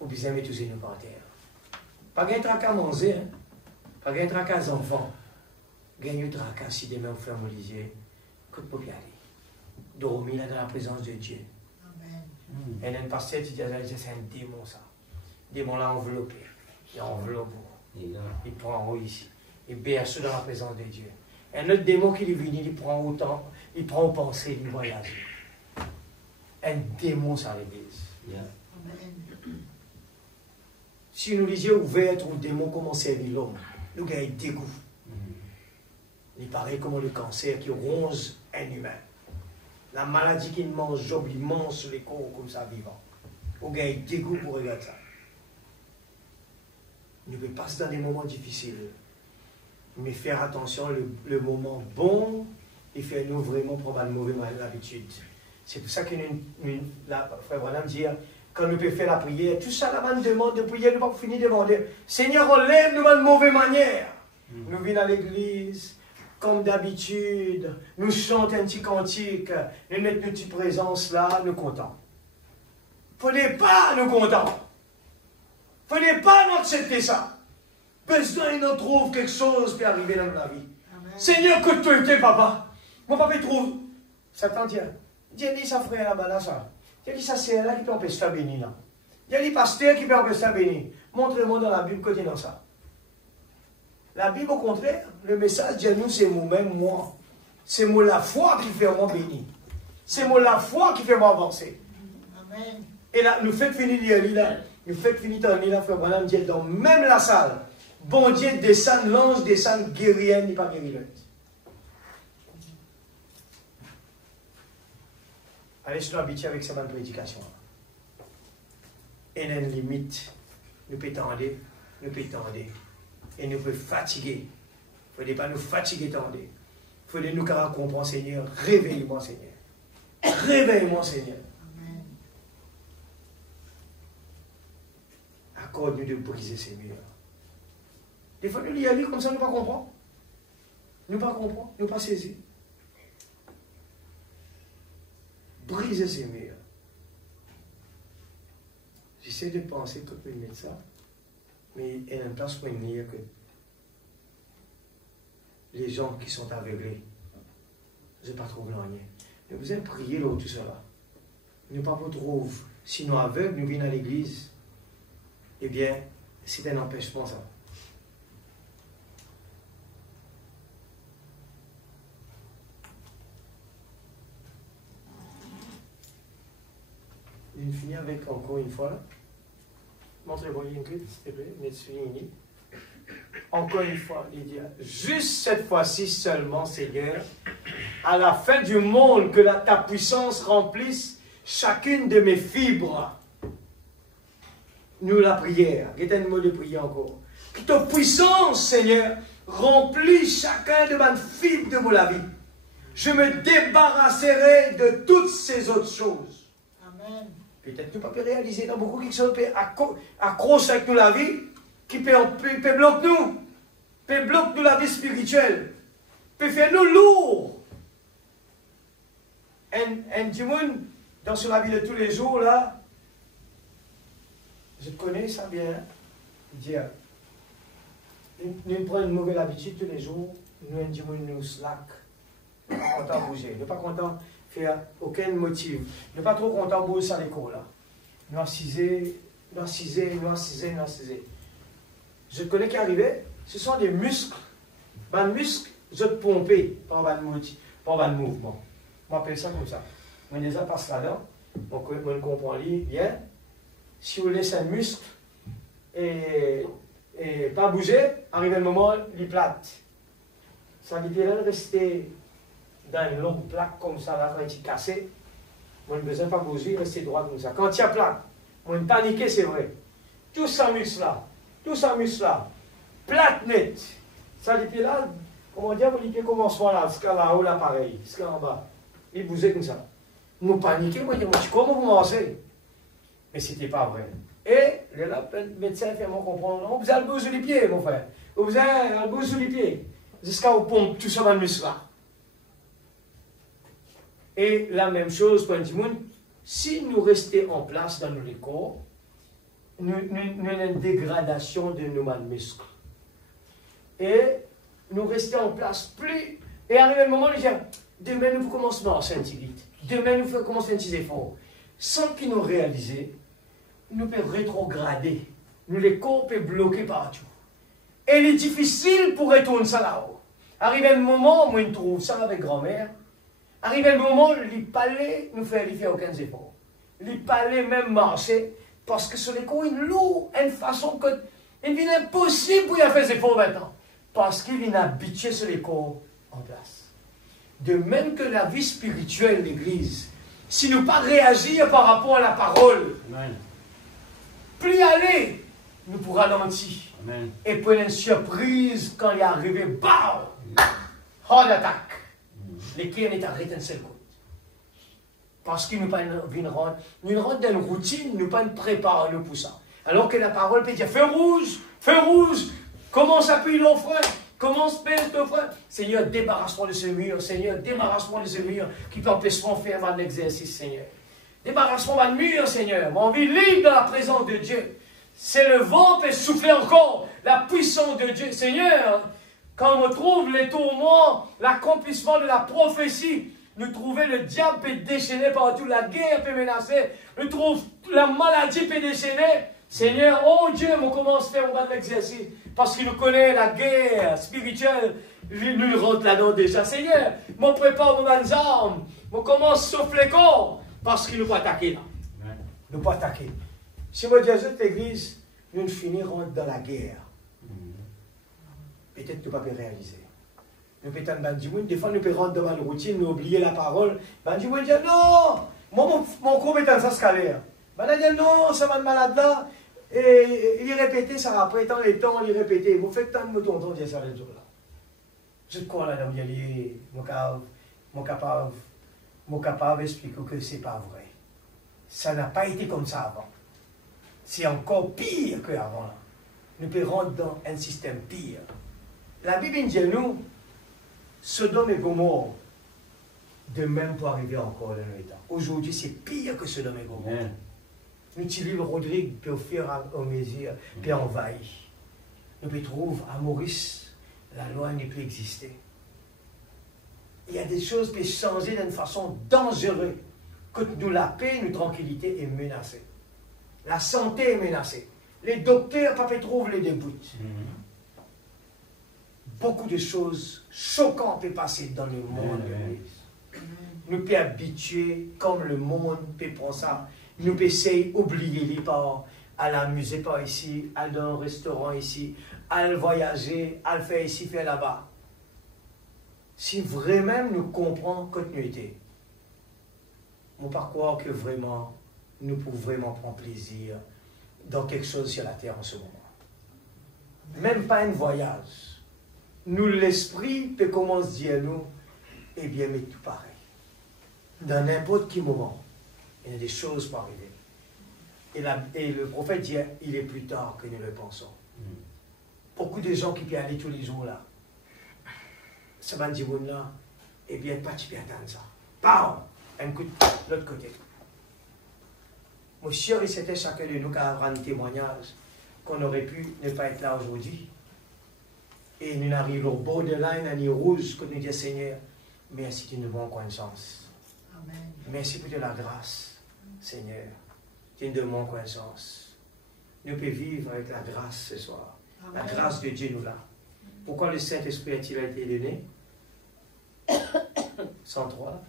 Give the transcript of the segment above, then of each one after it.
ou bien mettre tous nos par terre. Pas de tracas à manger, hein? Pas de tracas aux enfants. Gagne un tracas si demain vous fermez les yeux. Écoute, pour y aller. Dormir là dans la présence de Dieu. Amen. Et un pasteur qui dit c'est un démon ça. Démon l'a enveloppé. Il enveloppe. Il prend en haut ici. Il berce dans la présence de Dieu. Un autre démon qui est venu, il prend autant, il prend aux pensées, il voyage. Un démon ça l'église. Yeah. Si nous les yeux ouverts, le démon commence à servir l'homme. Nous avons un dégoût. Il paraît comme le cancer qui ronge un humain. La maladie qui mange, il mange sur les corps comme ça vivant. Nous avons un dégoût pour regarder ça. Nous pouvons passer dans des moments difficiles. Mais faire attention, le moment bon, il fait nous vraiment prendre une mauvaise habitude. C'est pour ça que frère Branham dit, quand nous pouvons faire la prière, tout ça là, on demande de prier, nous ne pouvons pas finir de demander. Seigneur, on lève nous de mauvaise manière. Nous venons à l'église, comme d'habitude, nous chantons un petit cantique, nous mettons une petite présence là, nous contents. Prenez pas nous contents. Prenez pas nous accepter ça. Besoin nous trouve quelque chose qui arriver dans la vie. Amen. Seigneur, que tu étais, papa. Mon papa trouve. Satan dit, dis ça frère là-bas, là, ça. Dis ça c'est là qui peut empêcher ça bénir là. Il y a les pasteurs qui peuvent empêcher ça bénir. Montrez-moi dans la Bible côté dans ça. La Bible, au contraire, le message de nous, c'est moi-même, moi. C'est moi la foi qui fait moi bénir. C'est moi la foi qui fait moi avancer. Amen. Et là, nous faites finir là. Nous faites finir dans là, frère Branham dit, dans même la salle. Bon Dieu descend, l'ange descend, guérien, n'est pas guéri. Allez se l'habituer avec sa bonne prédication. Et il y a une limite. Nous pouvons tendre, nous pouvons tendre. Et nous pouvons fatiguer. Il ne faut pas nous fatiguer, tendre. Il faut nous comprendre, Seigneur. Réveille-moi, Seigneur. Réveille-moi, Seigneur. Amen. Accorde-nous de briser ces murs. Des fois, nous y allons comme ça, nous ne pas comprendre. Nous ne pas comprendre, nous ne pas saisir. Briser ces murs. J'essaie de penser que je peux mettre ça, mais il y a une place pour dire que les gens qui sont aveuglés, je n'ai pas trop gagné. Mais vous avez prié là tout cela. Nous ne pas trop. Si nous aveugles, nous venons à l'église, eh bien, c'est un empêchement ça. Je finis avec encore une fois. Montrez-moi une s'il te plaît. Mettez-le. Encore une fois, il dit, juste cette fois-ci seulement, Seigneur, à la fin du monde, que ta puissance remplisse chacune de mes fibres. Nous, la prière. Il y a un mot de prière encore. Que ta puissance, Seigneur, remplisse chacun de mes fibres de mon vie. Je me débarrasserai de toutes ces autres choses. Amen. Peut-être que nous ne pouvons pas réaliser dans beaucoup quelque chose qui accroche avec nous la vie, qui peut bloquer nous, peut bloquer nous la vie spirituelle, peut faire nous lourds. Un dimanche, dans la vie de tous les jours, là, je connais ça bien, dire, nous prenons une mauvaise habitude tous les jours, nous, un dimanche, nous slack, nous ne sommes pas contents de bouger, nous ne sommes pas contents faire aucun motif. Nous ne sommes pas trop contents de bouger à l'école là. Nous assisés. Je connais qui arrivait, ce sont des muscles. Les muscles, je te pompé par un mouvement. On appelle ça comme ça. On a déjà passé là-dedans. On comprend bien. Si vous laissez un muscle et pas bouger, arrive un moment, il est plate. Ça veut dire rester dans une longue plaque comme ça, là, quand il est cassé, on n'a besoin de pas bouger, rester droit comme ça. Quand il y a plaque, on est paniqué, c'est vrai. Tout ça muscle là, plate net. Ça veut dire là, comment dire, les pieds commencent là, jusqu'à là-haut, là, pareil, jusqu'à en bas. Il bougeait comme ça. Nous paniquons, moi, je dis, comment vous mangez? Mais ce n'était pas vrai. Et le médecin fait moi comprendre, vous avez le bouge sur les pieds, mon frère. Vous avez le bouge sur les pieds. Jusqu'à où pompe tout ça dans le muscle là. Et la même chose pour un petit monde, si nous restons en place dans nos corps, nous avons une dégradation de nos muscles. Et nous restons en place plus. Et arrive le moment où nous disons, demain nous commençons à marcher un petit vite. Demain nous commençons un petit effort. Sans qu'ils nous réalisent, nous pouvons rétrograder. Nous les corps peuvent bloquer partout. Et il est difficile pour retourner ça là-haut. Arrive un moment où on trouve ça avec grand-mère. Arrive un moment où les palais nous fait aucun effort. Les palais même marcher. Parce que sur les corps, ils louent une façon que il devient impossible pour y faire des efforts maintenant. Parce qu'il est habitué sur les corps en place. De même que la vie spirituelle de l'Église, si nous ne pas réagir par rapport à la parole, Amen. Plus aller, nous pourrons ralentir. Amen. Et pour une surprise, quand il est arrivé, bam! Hard attack. Les clients est arrêtés un seul coup. Parce qu'il nous pas une rentre dans une routine, nous pas une prépare nous pour ça. Alors que la parole peut dire feu rouge, commence à appuyer nos frères, commence à pèse nos frères. Seigneur, débarrasse-moi de ce mur, Seigneur, débarrasse-moi de ce mur qui t'empêcheront de faire mon exercice, Seigneur. Débarrasse-moi de mur, Seigneur. Mon vie libre dans la présence de Dieu. C'est le vent peut souffler encore, la puissance de Dieu. Seigneur, quand on trouve les tourments, l'accomplissement de la prophétie, nous trouvons le diable peut déchaîner partout, la guerre peut menacer, nous trouvons la maladie peut déchaîner. Seigneur, oh Dieu, on commence à faire un bas de l'exercice, parce qu'il nous connaît la guerre spirituelle, nous rentre là-dedans déjà. Seigneur, on prépare nos armes, on commence à souffler corps, parce qu'il nous pas attaquer là. Nous pas attaquer. Si vous dites à l'église, nous finirons dans la guerre. Peut-être que nous ne pouvons pas réaliser. Nous pouvons des fois nous pouvons rentrer dans la routine, nous oublier la parole. Bandimoun dit non, mon cours est en scalaire. Bandimoun dit non, ça va de malade là. Et il répétait ça après, tant les temps, il répétait. Vous faites tant de moutons, on dit ça le jour là. Je crois là, dans mon capable d'expliquer que ce n'est pas vrai. Ça n'a pas été comme ça avant. C'est encore pire qu'avant là. Nous pouvons rentrer dans un système pire. La Bible dit nous, Sodome et Gomorrhe, de même pour arriver encore dans l'état. Aujourd'hui, c'est pire que Sodome et Gomorrhe. Nous utilisons Rodrigue, puis au fur et à mesure, puis envahir. Nous pouvons trouver à Maurice, la loi n'est plus existée. Il y a des choses qui peuvent changer d'une façon dangereuse. Que nous, la paix, notre tranquillité est menacée. La santé est menacée. Les docteurs ne peuvent pas trouver les débuts. Beaucoup de choses choquantes peuvent passer dans le monde de l'Église. Nous pouvons habituer comme le monde peut penser. Nous pouvons essayer d'oublier les parents, à l'amuser par ici, aller dans un restaurant ici, aller voyager, aller faire ici, faire là-bas. Si vraiment nous comprenons que nous étions, on ne peut pas croire que vraiment nous pouvons vraiment prendre plaisir dans quelque chose sur la terre en ce moment. Même pas un voyage. Nous, l'esprit peut commencer à dire nous, eh bien, mais tout pareil. Dans n'importe quel moment, il y a des choses pour arriver. Et le prophète dit, il est plus tard que nous le pensons. Beaucoup de gens qui peuvent aller tous les jours là, ça va dire là, eh bien, pas tu peux attendre ça. Bam! Un coup de l'autre côté. Mon cher, c'était chacun de nous qui a rendu témoignage qu'on aurait pu ne pas être là aujourd'hui. Et nous arrivons au borderline, à l'île rouge, que nous disons Seigneur, merci d'une bonne connaissance. Amen. Merci pour de la grâce, Seigneur. D'une de bonne connaissance. Nous pouvons vivre avec la grâce ce soir. Amen. La grâce de Dieu nous l'a. Pourquoi le Saint-Esprit a-t-il été donné? 103.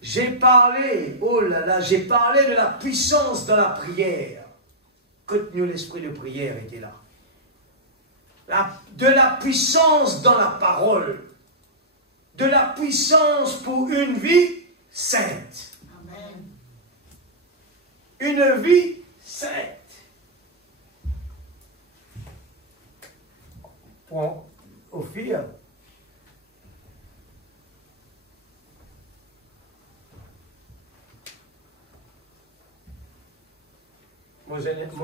J'ai parlé, oh là là, j'ai parlé de la puissance dans la prière. Que nous, l'esprit de prière était là. De la puissance dans la parole. De la puissance pour une vie sainte. Amen. Une vie sainte. Pour offrir.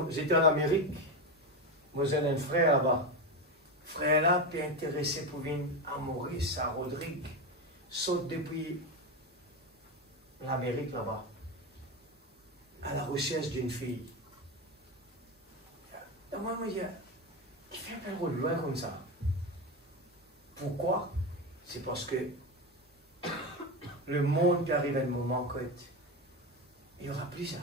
J'étais en Amérique. Moi, j'ai un frère là-bas. Frère là, puis intéressé pour venir à Maurice, à Rodrigue, saute depuis l'Amérique là-bas, à la recherche d'une fille. moi, je me dis, qui fait un peu de loin comme ça? Pourquoi? C'est parce que le monde peut arriver à un moment où il n'y aura plus ça.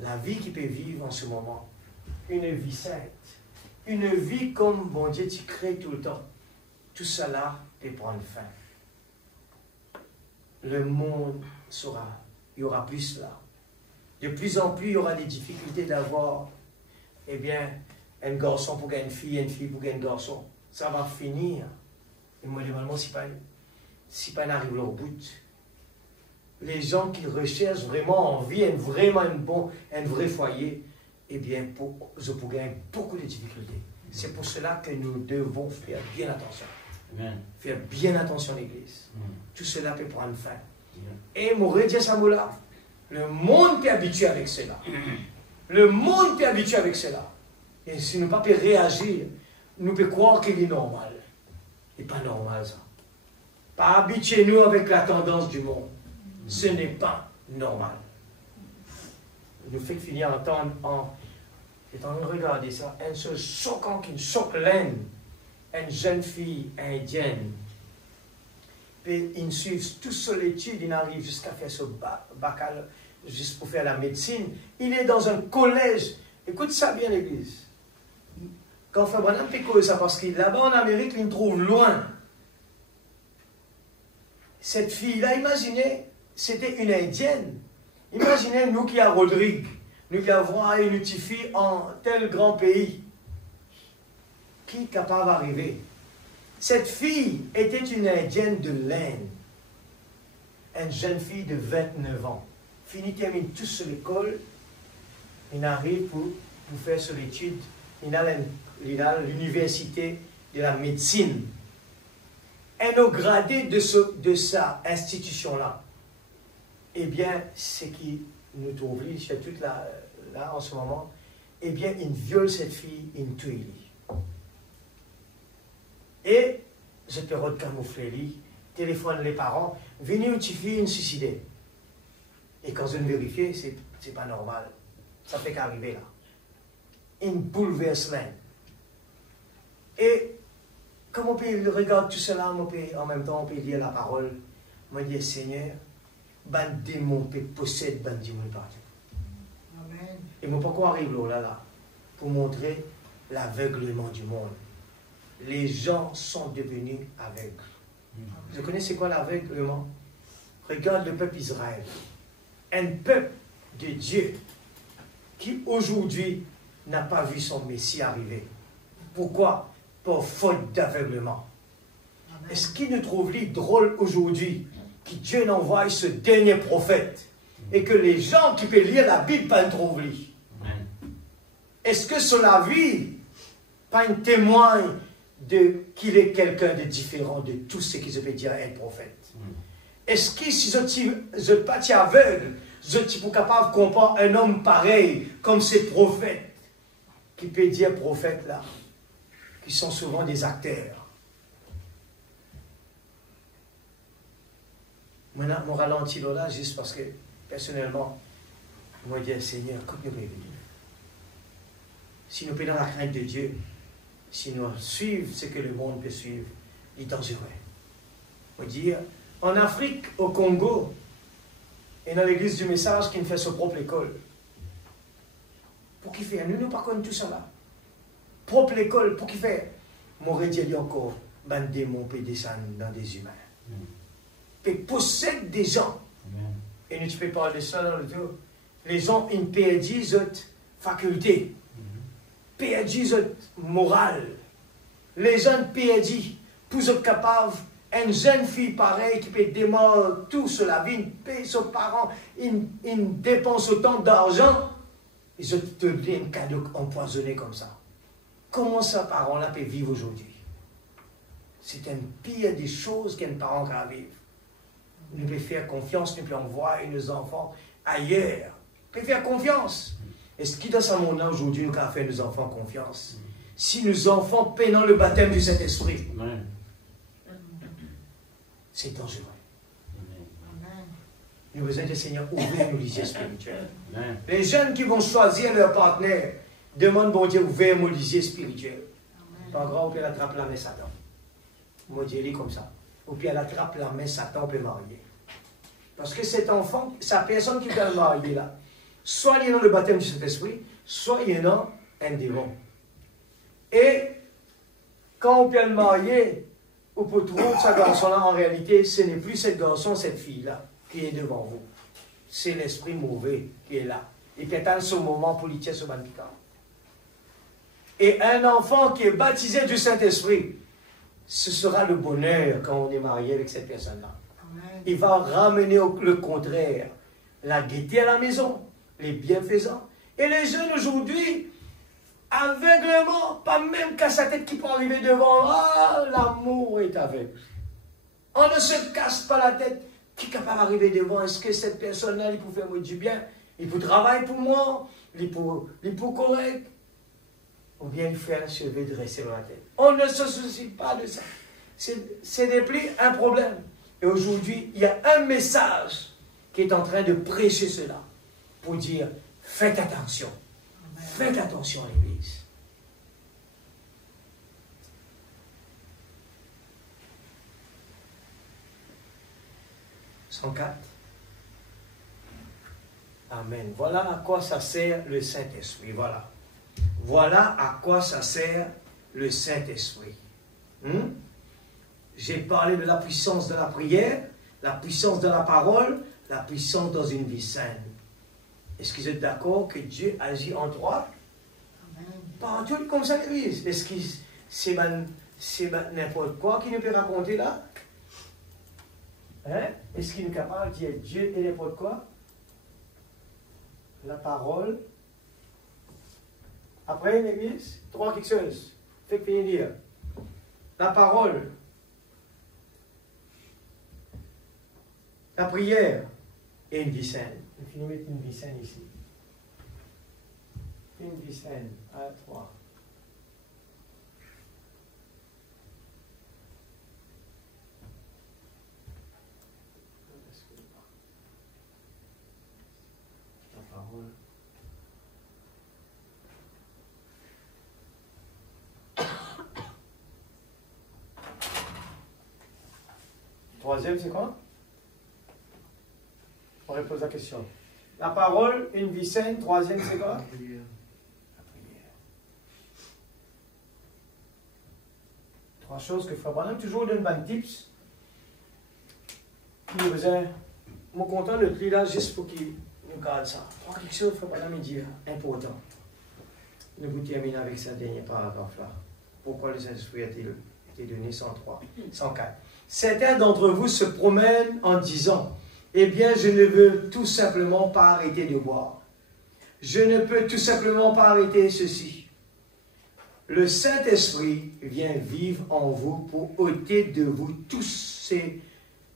La vie qui peut vivre en ce moment, une vie sainte, une vie comme bon Dieu tu crées tout le temps, tout cela peut prendre fin. Le monde sera, il y aura plus cela. De plus en plus, il y aura des difficultés d'avoir, eh bien, un garçon pour une fille pour un garçon. Ça va finir. Et moi, normalement, si pas n'arrive au bout, les gens qui recherchent vraiment en vie, un vrai foyer, eh bien, je pourrais gagner beaucoup de difficultés. C'est pour cela que nous devons faire bien attention. Amen. Faire bien attention à l'Église. Tout cela peut prendre fin. Yeah. Et mourir de ce mot-là, le monde est habitué avec cela. Le monde est habitué avec cela. Et si nous ne pouvons pas réagir, nous pouvons croire qu'il est normal. Il n'est pas normal ça. Pas habituez-nous avec la tendance du monde. Ce n'est pas normal. Nous fait finir en étant en train de regarder ça, un seul choquant qui choque l'aine, une jeune fille indienne. Et ils suivent toute son étude, il arrive jusqu'à faire ce baccalauréat, juste pour faire la médecine. Il est dans un collège. Écoute ça bien, l'église. Quand Frère Branham fait quoi ça, parce que là-bas en Amérique, il me trouve loin. Cette fille-là, imaginez, c'était une indienne. Imaginez nous qui à Rodrigue, nous qui avons une petite fille en tel grand pays. Qui est capable d'arriver? Cette fille était une indienne de l'Inde. Une jeune fille de 29 ans. Fini, termine tout sur l'école. Il arrive pour faire son étude. Il a l'université de la médecine. Un haut gradé de sa institution-là. Eh bien, ce qui nous trouve chez toute là en ce moment, eh bien, il viole cette fille, il tue. Et je peux camoufler, téléphone les parents, venez où tu fais une suicidée. Et quand je le vérifie, c'est pas normal. Ça fait qu'arriver là. Il bouleverse l'Inde. Et comme on peut regarder tout cela, en même temps, on peut lire la parole. On dit, Seigneur, ban démon peut posséder ban démon partout. Amen. Et moi, pourquoi arrive là, pour montrer l'aveuglement du monde. Les gens sont devenus aveugles. Vous connaissez quoi l'aveuglement? Regarde le peuple Israël. Un peuple de Dieu qui aujourd'hui n'a pas vu son Messie arriver. Pourquoi? Pour faute d'aveuglement. Est-ce qu'il nous trouve-t-il drôle aujourd'hui que Dieu envoie ce dernier prophète et que les gens qui peuvent lire la Bible pas le trouvent-lui? Est-ce que sur la vie, pas un témoin qu'il est quelqu'un de différent de tout ce qui se peut dire être prophète? Est-ce que si je ne pas aveugle, je ne suis pas capable de comprendre un homme pareil comme ces prophètes qui peut dire prophètes là, qui sont souvent des acteurs? Maintenant, mon ralenti là, juste parce que personnellement, moi je dis Seigneur, quand nous réveillons, si nous sommes dans la crainte de Dieu, si nous suivons ce que le monde peut suivre, il est dangereux. On va dire, en Afrique, au Congo, et dans l'église du message qui fait sa propre école. Pour qui faire? Nous, pas connaissons tout ça là. Propre école, pour qui faire? Mon dit encore, ben démon peut descendre dans des humains. Peut posséder des gens. Et nous, tu peux parler de ça dans le dos. Les gens, ils perdent leur faculté. Perdent leur morale. Les gens perdent pour être capables. Une jeune fille pareille qui peut démarrer tout sur la vie, il paye ses parents, il dépense autant d'argent, ils ont devenu un cadeau empoisonné comme ça. Comment ça, parents-là, peuvent vivre aujourd'hui? C'est une pire des choses qu'un parent peut vivre. Nous pouvons faire confiance, nous pouvons envoyer nos enfants ailleurs. Nous pouvons faire confiance. Est-ce qu'il dans ce monde-là aujourd'hui, nous pouvons faire nos enfants confiance? Si nos enfants paient dans le baptême du Saint-Esprit, c'est dangereux. Nous besoin de Seigneur ouvrir nos yeux spirituels. Les jeunes qui vont choisir leur partenaire, Demande bon Dieu ouvert mon lisier spirituel. Pas grave qu'elle attrape la main Satan. Mon Dieu dit comme ça. Ou puis elle attrape la main Satan, on peut marier. Parce que cet enfant, sa personne qui peut le marier là, soit il est dans le baptême du Saint-Esprit, soit il est dans un démon. Et quand on peut le marier, on peut trouver ce garçon-là, en réalité, ce n'est plus cet garçon, cette fille-là, qui est devant vous. C'est l'esprit mauvais qui est là. Et qui attend ce moment pour lui tirer ce bandicat. Et un enfant qui est baptisé du Saint-Esprit, ce sera le bonheur quand on est marié avec cette personne-là. Il va ramener le contraire, la gaieté à la maison, les bienfaisants. Et les jeunes aujourd'hui, aveuglement, pas même qu'à sa tête qui peut arriver devant, ah, l'amour est aveugle. On ne se casse pas la tête qui est capable d'arriver devant. Est-ce que cette personne-là, il peut faire moi du bien? Il peut travailler pour moi? Il peut correct? Ou bien il fait un cheveu dressé dans la tête. On ne se soucie pas de ça. C'est des plis, un problème. Et aujourd'hui, il y a un message qui est en train de prêcher cela. Pour dire, faites attention. Faites attention à l'Église. « 104. Amen. Voilà à quoi ça sert le Saint-Esprit. Voilà. Voilà à quoi ça sert le Saint-Esprit. J'ai parlé de la puissance de la prière, la puissance de la parole, la puissance dans une vie saine. Est-ce que vous êtes d'accord que Dieu agit en toi? Pas en tout comme ça, l'Église. Est-ce que c'est n'importe quoi qu'il nous peut raconter là? Hein? Est-ce qu'il est capable de dire Dieu est n'importe quoi? La parole. Après, l'Église, trois quelque chose. Fait que dire. La parole. La prière et une vie saine. Il faut mettre une vie saine ici. Une vie saine. À 3. La parole. Troisième, c'est quoi? On repose la question. La parole, une vie saine. Troisième, c'est quoi? La prière. Trois choses que Frère Branham toujours donne des tips. Qui vous est content de lire là juste pour qu'il nous garde ça. Trois quelque chose que Frère Branham dit important. Nous vous terminons avec ce dernier paragraphe là. Pourquoi le Saint-Esprit a-t-il été donné 103, 104. Certains d'entre vous se promènent en disant, eh bien, je ne veux tout simplement pas arrêter de boire. Je ne peux tout simplement pas arrêter ceci. Le Saint-Esprit vient vivre en vous pour ôter de vous tous ces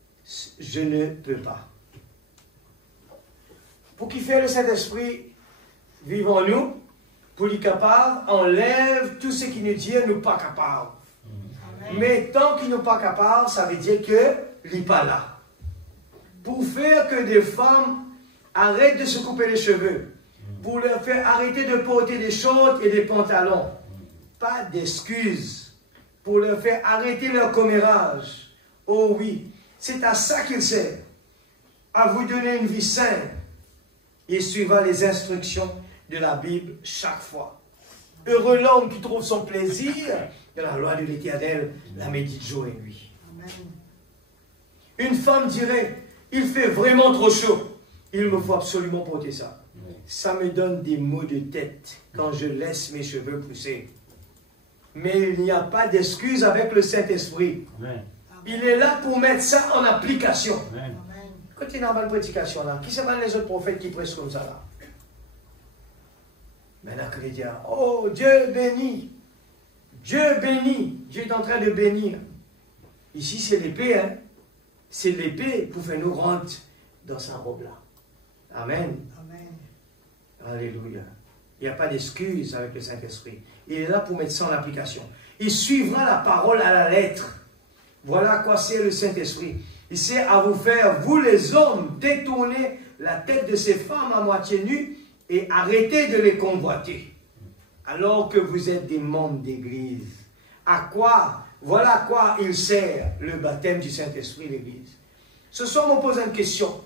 « je ne peux pas ». Pour qu'il fasse le Saint-Esprit vivre en nous, pour lui capable, enlève tout ce qui nous dit nous pas capable. Mais tant qu'il n'est pas capable, ça veut dire qu'il n'est pas là. Pour faire que des femmes arrêtent de se couper les cheveux, pour leur faire arrêter de porter des shorts et des pantalons, pas d'excuses, pour leur faire arrêter leur commérage. Oh oui, c'est à ça qu'il sert, à vous donner une vie saine et suivant les instructions de la Bible chaque fois. Heureux l'homme qui trouve son plaisir de la loi de l'Éternel, la médite jour et nuit. Une femme dirait, il fait vraiment trop chaud, il me faut absolument porter ça. Ça me donne des maux de tête quand je laisse mes cheveux pousser. Mais il n'y a pas d'excuse avec le Saint-Esprit. Il est là pour mettre ça en application. Continuez dans la prédication là. Qui sont les autres prophètes qui prêchent comme ça là? Maintenant, chrétien, oh Dieu bénit. Dieu bénit. Dieu est en train de bénir. Ici, c'est l'épée, hein. C'est l'épée pour faire nous rentrer dans sa robe là. Amen. Amen. Alléluia. Il n'y a pas d'excuse avec le Saint-Esprit. Il est là pour mettre ça en application. Il suivra la parole à la lettre. Voilà à quoi sert le Saint-Esprit. Il sert à vous faire, vous les hommes, détourner la tête de ces femmes à moitié nues et arrêter de les convoiter. alors que vous êtes des membres d'église. À quoi? Voilà à quoi il sert le baptême du Saint-Esprit, l'église. Ce soir, on me pose une question.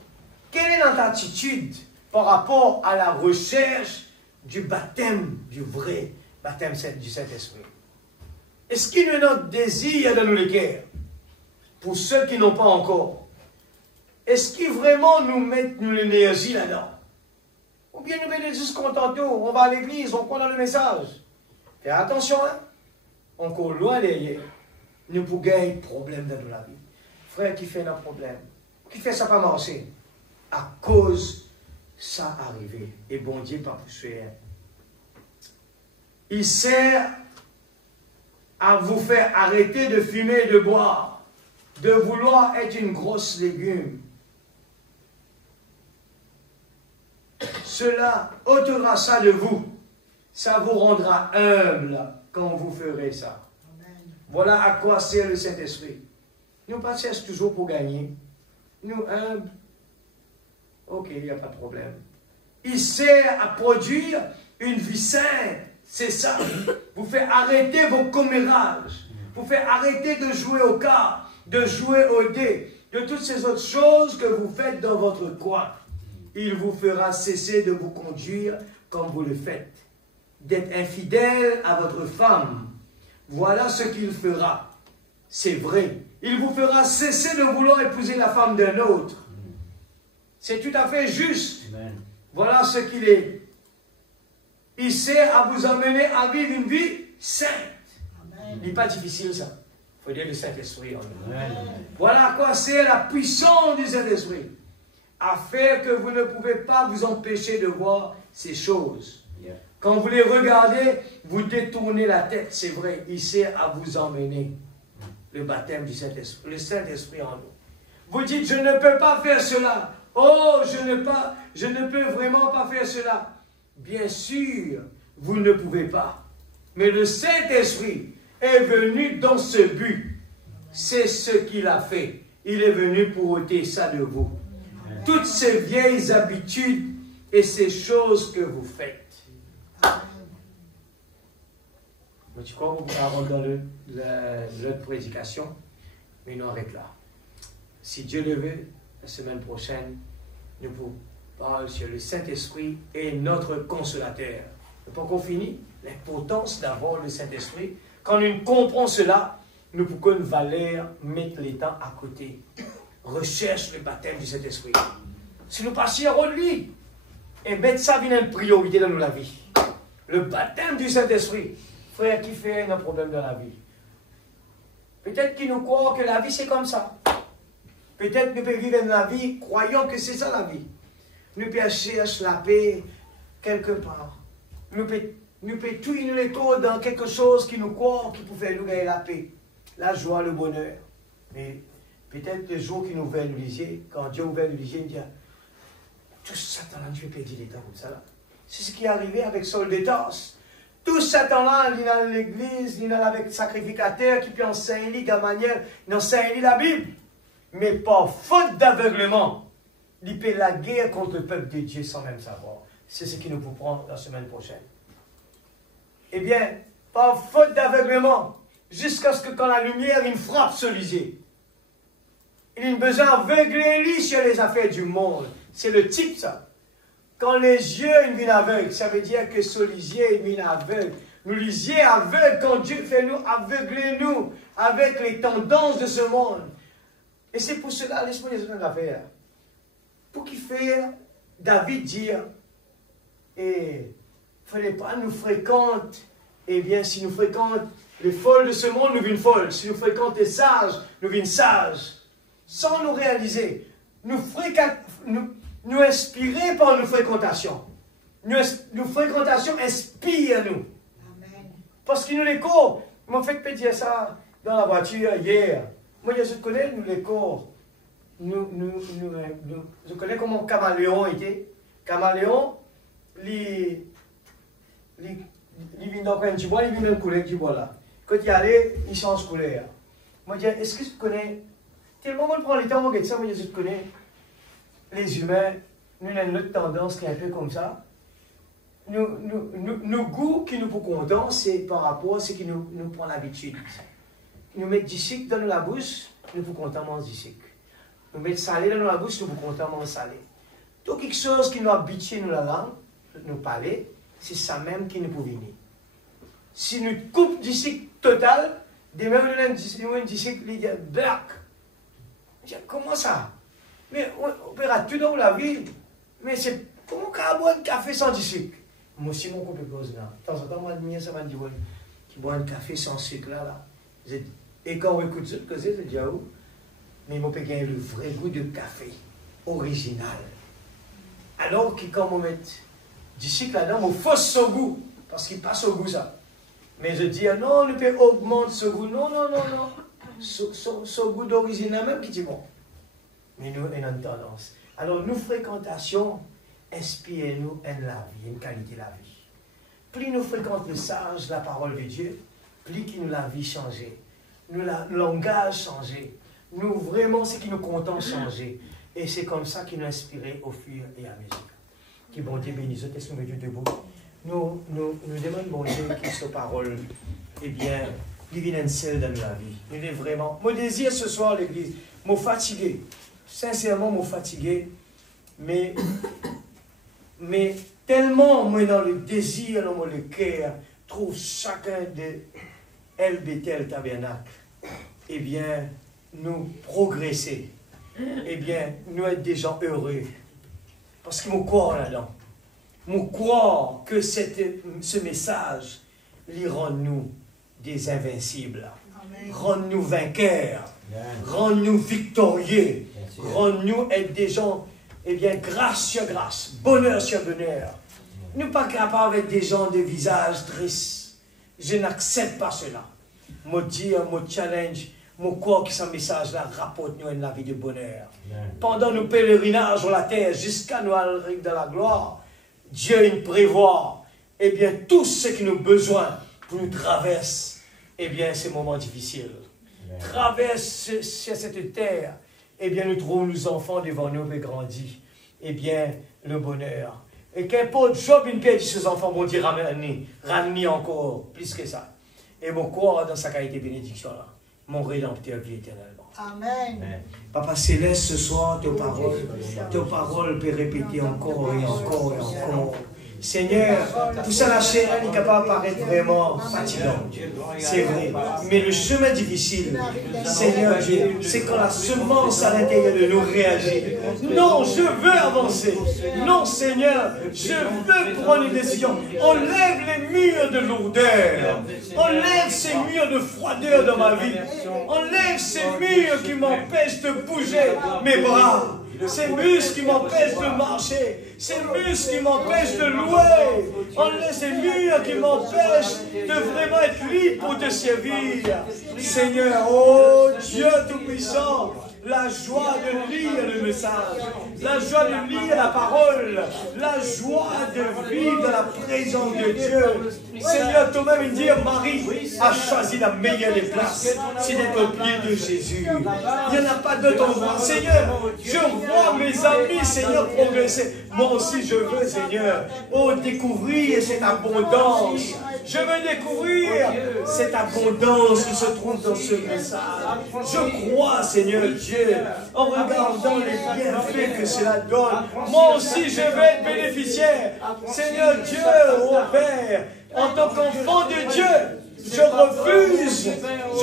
Quelle est notre attitude par rapport à la recherche du baptême, du vrai baptême du Saint-Esprit? Est-ce qu'il y a notre désir dans nos cœurs? Pour ceux qui n'ont pas encore. Est-ce qu'ils vraiment nous mettent l'énergie là-dedans? Ou bien nous mettons juste contents, on va à l'église, on croit dans le message. Fais attention, hein? On court loin derrière. Nous pouvons gagner problème dans la vie. Frère, qui fait un problème? Qui fait ça pas marcher? À cause ça arrivé. Et bon Dieu pas poussé. Il sert à vous faire arrêter de fumer et de boire, de vouloir être une grosse légume. Cela ôtera ça de vous. Ça vous rendra humble quand vous ferez ça. Amen. Voilà à quoi sert le Saint-Esprit. Nous pas cherchons toujours pour gagner. Nous humbles. Ok, il n'y a pas de problème. Il sert à produire une vie sainte. C'est ça. Vous fait arrêter vos commérages. Vous fait arrêter de jouer au quart, de jouer au dé, de toutes ces autres choses que vous faites dans votre coin. Il vous fera cesser de vous conduire comme vous le faites. D'être infidèle à votre femme. Voilà ce qu'il fera. C'est vrai. Il vous fera cesser de vouloir épouser la femme d'un autre. C'est tout à fait juste. Amen. Voilà ce qu'il est. Il sert à vous emmener à vivre une vie sainte. Amen. Il n'est pas difficile ça. Il faut dire le Saint-Esprit en nous. Voilà à quoi sert la puissance du Saint-Esprit. À faire que vous ne pouvez pas vous empêcher de voir ces choses. Yeah. Quand vous les regardez, vous détournez la tête, c'est vrai. Il sert à vous emmener. Le baptême du Saint-Esprit, le Saint-Esprit en nous. Vous dites, je ne peux pas faire cela. Oh, je ne peux vraiment pas faire cela. Bien sûr, vous ne pouvez pas. Mais le Saint-Esprit est venu dans ce but. C'est ce qu'il a fait. Il est venu pour ôter ça de vous. Toutes ces vieilles habitudes et ces choses que vous faites. Mais tu crois qu'on va rentrer dans notre prédication, mais nous arrête là. Si Dieu le veut, la semaine prochaine, nous pourrons parler sur le Saint-Esprit et notre consolateur. Nous pas qu'on finit l'importance d'avoir le Saint-Esprit. Quand nous comprenons cela, nous pouvons valeur mettre les temps à côté. Recherche le baptême du Saint-Esprit. Si nous passions à lui, et mettre ça comme une priorité dans la vie. Le baptême du Saint-Esprit. Frère, qui fait un problème dans la vie? Peut-être qu'il nous croit que la vie c'est comme ça. Peut-être nous pouvons vivre dans la vie croyant que c'est ça la vie. Nous pouvons chercher la paix quelque part. Nous pouvons tout les tours dans quelque chose qui nous croit, qui peut faire nous gagner la paix, la joie, le bonheur. Mais peut-être le jour qui nous ouvert nous lisait, quand Dieu ouvert nous lisait, il dit tout Satan là, Dieu perdit les temps comme ça là. C'est ce qui est arrivé avec Saul de Tarse. Tout Satan-là, il est dans l'église, il est avec le sacrificateur qui peut enseigner Gamaliel, il enseigne la Bible. Mais par faute d'aveuglement, il fait la guerre contre le peuple de Dieu sans même savoir. C'est ce qui nous prend la semaine prochaine. Eh bien, par faute d'aveuglement, jusqu'à ce que quand la lumière, il frappe ce lycée. Il a besoin d'aveugler lui sur les affaires du monde. C'est le type ça. Quand les yeux ils viennent aveugles, ça veut dire que ce lisier il vient aveugle. Nous lisiez aveugles quand Dieu fait nous aveugler nous avec les tendances de ce monde. Et c'est pour cela, laisse-moi les autres affaires. Pour qu'il fait David dire, et il ne fallait pas nous fréquenter. Eh bien, si nous fréquentons les folles de ce monde, nous vîmes folles. Si nous fréquentons les sages, nous vîmes sages. Sans nous réaliser, nous inspirer par nos fréquentations. Nos fréquentations inspirent nous. Amen. Parce qu'ils nous les courent. Ils m'ont fait dire ça dans la voiture hier. Moi, je connais nous les cours. Je connais comment Caméléon était. Caméléon, il vient dans un petit bois, il vient même couleur du bois là. Quand il y allait, il change couleur. Moi, je dis, est-ce que tu connais? Tellement on prend le temps, on regarde ça, moi, je connais. Les humains, nous avons une autre tendance qui est un peu comme ça. nos goûts qui nous contents, c'est par rapport à ce qui nous prend l'habitude. Nous mettons du sucre dans la bouche, nous pouvons contents manger du sucre. Nous mettons salé dans la bouche, nous pouvons contents manger salé. Tout quelque chose qui nous habitue nous la langue, nous parler, c'est ça même qui nous peut venir. Si nous coupons du sucre total, de même nous avons du sucre, il dit black. Comment ça? Mais on verra tout dans la vie. Mais c'est comment on boit un café sans du sucre? Moi aussi, mon couple cause là. De temps en temps, moi, ça m'a dit, qui boit un café sans sucre là. Et quand on écoute ça, je dis, ah, mais moi, je gagne le vrai goût de café, original. Alors que quand on met du sucre là-dedans, on fausse son goût, parce qu'il passe au goût ça. Mais je dis, ah, non, on peut augmenter ce goût. Non. Ce goût d'original même qui dit bon. Mais nous, on a une tendance. Alors, nos fréquentations inspirent-nous la vie, une qualité de la vie. Plus nous fréquentons le sage, la parole de Dieu, plus qui nous la vie changer. Nous la langage changer. Nous vraiment, c'est qui nous comptons changer. Et c'est comme ça qu'il nous inspire au fur et à mesure. Qui bon Dieu bénisse, est-ce que nous Dieu debout? Nous demandons bon Dieu que cette parole, eh bien, divine celle dans la vie. Nous est vraiment. Mon désir ce soir, l'église, me fatigué. Sincèrement, me fatigué. Mais tellement, moi, dans le désir, dans le cœur, trouve chacun de LBTL Tabernacle, eh bien, nous progresser. Eh bien, nous être des gens heureux. Parce que nous croyons là-dedans. Nous croyons que ce message, lui rend-nous des invincibles. Rend-nous vainqueurs. Rend-nous victorieux. Rend-nous être des gens, eh bien, grâce sur grâce, bonheur sur bonheur. Nous ne sommes pas capables d'être des gens de visage tristes. Je n'accepte pas cela. Mon dire, mon challenge, mon corps qui ce message-là rapporte nous la vie de bonheur. Pendant nos pèlerinages sur la terre, jusqu'à nous arriver dans la gloire, Dieu il prévoit, eh bien, tout ce qui nous a besoin pour nous traverser, eh bien, ces moments difficiles. Traverse sur cette terre, eh bien, nous trouvons nos enfants devant nous et grandis. Eh bien, le bonheur. Et qu'importe, Job, une paix de ses enfants, vont dire ramener encore, plus que ça. Et mon corps dans sa qualité de bénédiction là. Mon rédempteur vit éternellement. Amen. Papa Céleste, ce soir, tes paroles peuvent répéter encore et encore et encore. Seigneur, tout ça, la chair n'est capable de paraître vraiment fatigant. C'est vrai. Mais le chemin difficile, Seigneur Dieu, c'est quand la semence à l'intérieur de nous réagit. Non, je veux avancer. Non, Seigneur, je veux prendre une décision. Enlève les murs de lourdeur. Enlève ces murs de froideur dans ma vie. Enlève ces murs qui m'empêchent de bouger mes bras. Ces muscles qui m'empêchent de marcher, ces muscles qui m'empêchent de louer, enlève ces murs qui m'empêchent de vraiment être libre pour te servir. Seigneur, oh Dieu Tout-Puissant, la joie de lire le message, la joie de lire la parole, la joie de vivre dans la présence de Dieu. Seigneur, toi-même dit, Marie a choisi la meilleure des places, c'est d'être au pied de Jésus. Il n'y en a pas d'autre endroit. Seigneur, je vois mes amis, Seigneur, progresser. Moi aussi, je veux, Seigneur, découvrir cette abondance. Je veux découvrir cette abondance qui se trouve dans ce message. Je crois, Seigneur Dieu, en regardant les bienfaits que cela donne. Moi aussi, je veux être bénéficiaire. Seigneur Dieu, ô Père, en tant qu'enfant de Dieu, je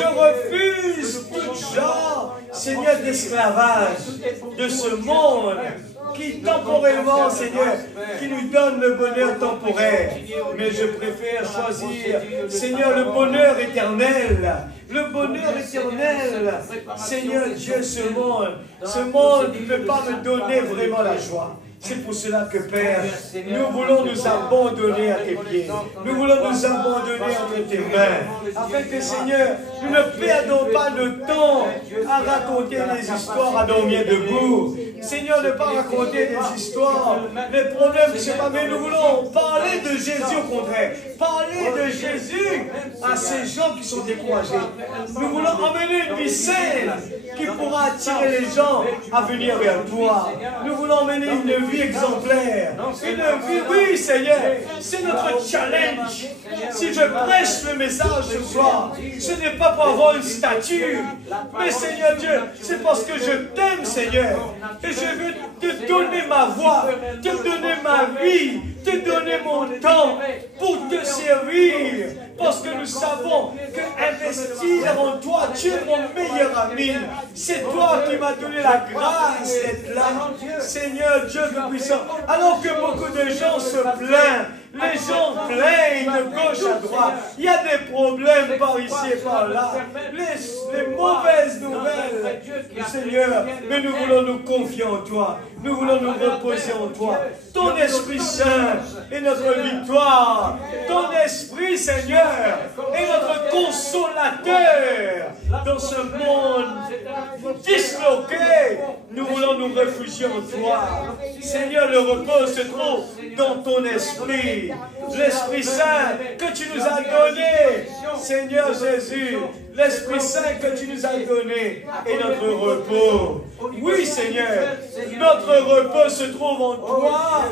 refuse tout genre, Seigneur, d'esclavage de ce monde qui temporairement, Seigneur, qui nous donne le bonheur temporaire. Mais je préfère choisir, Seigneur, le bonheur éternel. Le bonheur éternel. Seigneur Dieu, ce monde ne peut pas me donner vraiment la joie. C'est pour cela que, Père, nous voulons nous abandonner à tes pieds. Nous voulons nous abandonner entre tes mains. Afin que, Seigneur, nous ne perdons pas le temps à raconter des histoires, à dormir debout. Seigneur, ne pas raconter des histoires, des problèmes, je sais pas, mais nous voulons parler de Jésus au contraire. Parler de Jésus à ces gens qui sont découragés. Nous voulons emmener une vie saine qui pourra attirer les gens à venir vers toi. Nous voulons emmener une vie exemplaire. Une vie, oui Seigneur, c'est notre challenge. Si je prêche le message ce soir, ce n'est pas pour avoir une statue, mais Seigneur Dieu, c'est parce que je t'aime Seigneur. Et je veux te donner ma voix, te donner ma vie, te donner mon temps pour te servir. Parce que nous savons qu'investir en toi, tu es mon meilleur ami. C'est toi qui m'as donné la grâce d'être là. Seigneur Dieu Tout-Puissant, alors que beaucoup de gens se plaignent, les gens plaignent de gauche à droite. Il y a des problèmes par ici et par là. Les mauvaises nouvelles, Seigneur. Mais nous voulons nous confier en toi. Nous voulons nous reposer en toi. Ton Esprit Saint est notre victoire. Ton Esprit, Seigneur, est notre consolateur dans ce monde disloqué. Nous voulons nous réfugier en toi. Seigneur, le repos se trouve dans ton Esprit. L'Esprit Saint que tu nous as donné, Seigneur Jésus, l'Esprit Saint que tu nous as donné est notre repos. Oui, Seigneur, notre repos se trouve en toi.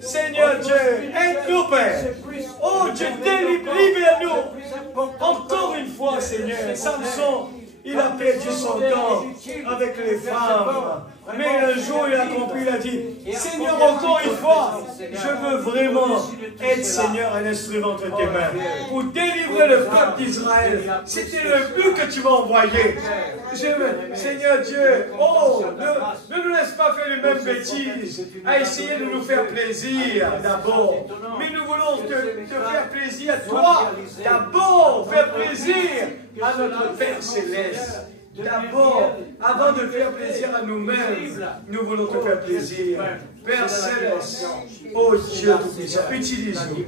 Seigneur Dieu, aide-nous, Père. Oh Dieu, libère-nous. Encore une fois, Seigneur, Samson, il a perdu son temps avec les femmes. Mais un jour, il a compris, il a dit, Seigneur, encore une fois, je veux vraiment être, Seigneur, un instrument entre tes mains pour délivrer le peuple d'Israël. C'était le but que tu m'as envoyé. Seigneur Dieu, oh, ne nous laisse pas faire les mêmes bêtises, à essayer de nous faire plaisir d'abord. Mais nous voulons te faire plaisir à toi. D'abord, faire plaisir à notre Père Céleste. D'abord, avant de faire plaisir à nous-mêmes, nous voulons te faire plaisir. Père Céleste, oh Dieu Tout-Puissant, utilise-nous.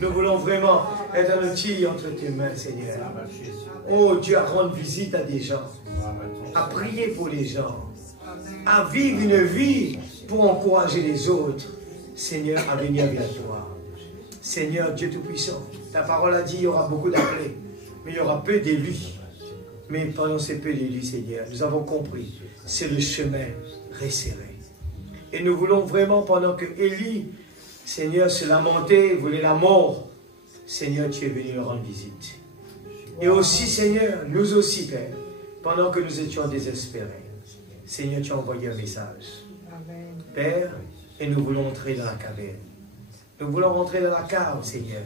Nous voulons vraiment être un outil entre tes mains, Seigneur. Oh Dieu, à rendre visite à des gens, à prier pour les gens, à vivre une vie pour encourager les autres. Seigneur, à venir vers toi. Seigneur Dieu Tout-Puissant, ta parole a dit qu'il y aura beaucoup d'appelés, mais il y aura peu d'élus. Mais pendant ces peu d'élus, Seigneur, nous avons compris, c'est le chemin resserré. Et nous voulons vraiment, pendant que Élie, Seigneur, se lamentait, voulait la mort, Seigneur, tu es venu leur rendre visite. Et aussi, Seigneur, nous aussi, Père, pendant que nous étions désespérés, Seigneur, tu as envoyé un message. Père, et nous voulons entrer dans la caverne. Nous voulons rentrer dans la cave, Seigneur.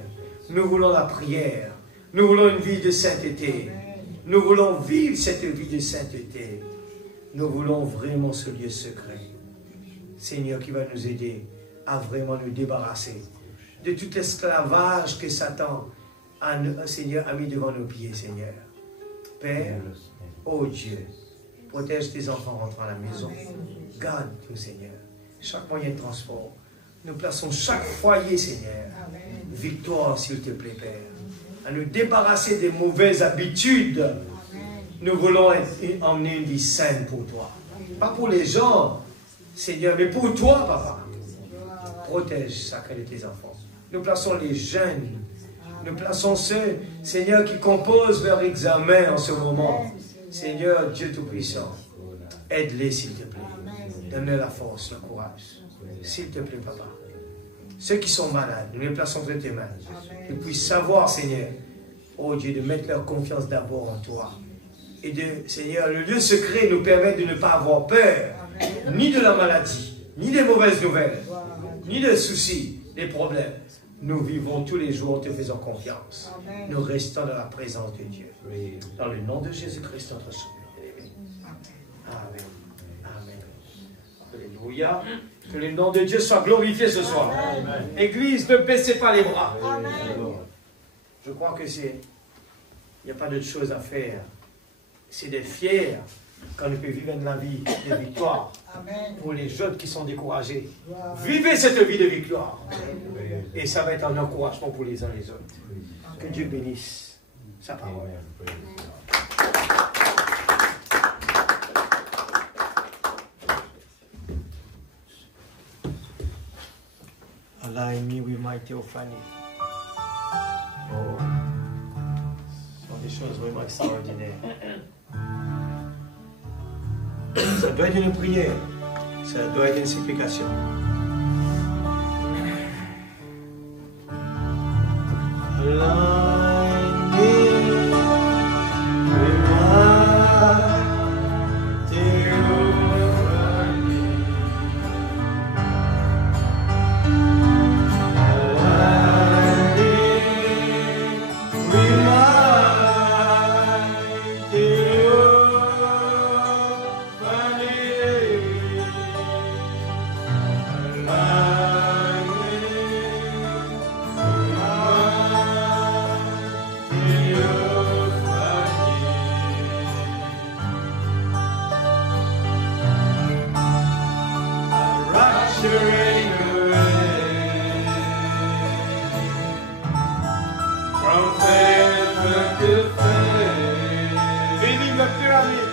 Nous voulons la prière. Nous voulons une vie de sainteté. Nous voulons vivre cette vie de sainteté. Nous voulons vraiment ce lieu secret. Seigneur, qui va nous aider à vraiment nous débarrasser de tout esclavage que Satan Seigneur, a mis devant nos pieds, Seigneur. Père, oh Dieu, protège tes enfants rentrant à la maison. Garde-nous, Seigneur. Chaque moyen de transport. Nous plaçons chaque foyer, Seigneur. Victoire, s'il te plaît, Père. À nous débarrasser des mauvaises habitudes. Nous voulons emmener une vie saine pour toi. Pas pour les gens, Seigneur, mais pour toi, Papa. Protège chacun de tes enfants. Nous plaçons les jeunes. Nous plaçons ceux, Seigneur, qui composent leur examen en ce moment. Seigneur, Dieu Tout-Puissant, aide-les, s'il te plaît. Donne-leur la force, le courage. S'il te plaît, Papa. Ceux qui sont malades, nous les plaçons entre tes mains. Qu'ils puissent savoir, Seigneur, oh Dieu, de mettre leur confiance d'abord en toi. Et de, Seigneur, le lieu secret nous permet de ne pas avoir peur, ni de la maladie, ni des mauvaises nouvelles, ni de soucis, des problèmes. Nous vivons tous les jours en te faisant confiance. Nous restons dans la présence de Dieu. Dans le nom de Jésus-Christ, notre Sauveur. Amen. Amen. Alléluia. Que le nom de Dieu soit glorifié ce soir. Amen. Église, ne baissez pas les bras. Amen. Je crois que il n'y a pas d'autre chose à faire. C'est d'être fier quand on peut vivre une vie de victoire. Amen. Pour les jeunes qui sont découragés. Wow. Vivez cette vie de victoire. Amen. Et ça va être un encouragement pour les uns et les autres. Amen. Que Dieu bénisse sa parole. Amen. Align me with my théophanie. Oh, ce sont des choses vraiment extraordinaires. Ça doit être une prière, ça doit être une supplication. Align me with my théophanie. Building the pyramid.